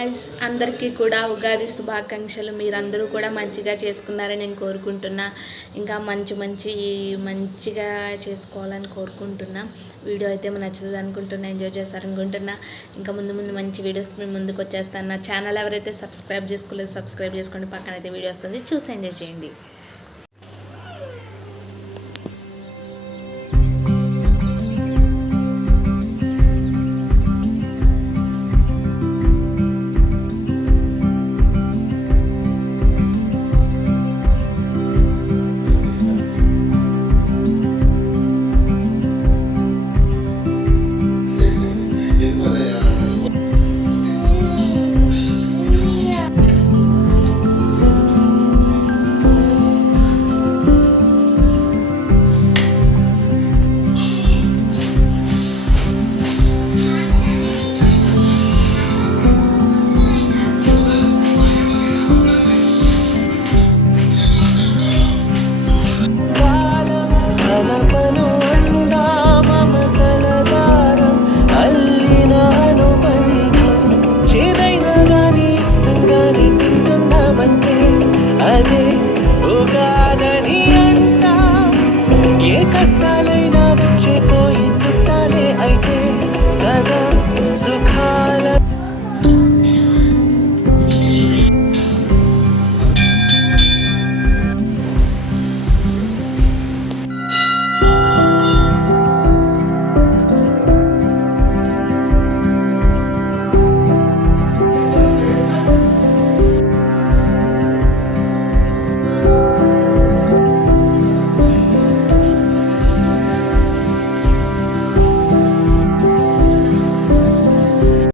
Guys, అందరికీ కూడా ఉగాది శుభాకాంక్షలు. మీరందరూ కూడా మంచిగా చేసుకున్నారని నేను కోరుకుంటున్నా. ఇంకా మంచిగా చేసుకోవాలని కోరుకుంటున్నా. వీడియో అయితే నచ్చుతుంది అనుకుంటున్నా, ఎంజాయ్ చేస్తారనుకుంటున్నా. ఇంకా ముందు మంచి వీడియోస్ మీ ముందుకు వచ్చేస్తాను. నా ఛానల్ ఎవరైతే సబ్స్క్రైబ్ చేసుకోలేదు సబ్స్క్రైబ్ చేసుకోండి. పక్కనైతే వీడియో వస్తుంది, చూసి ఎంజాయ్ చేయండి.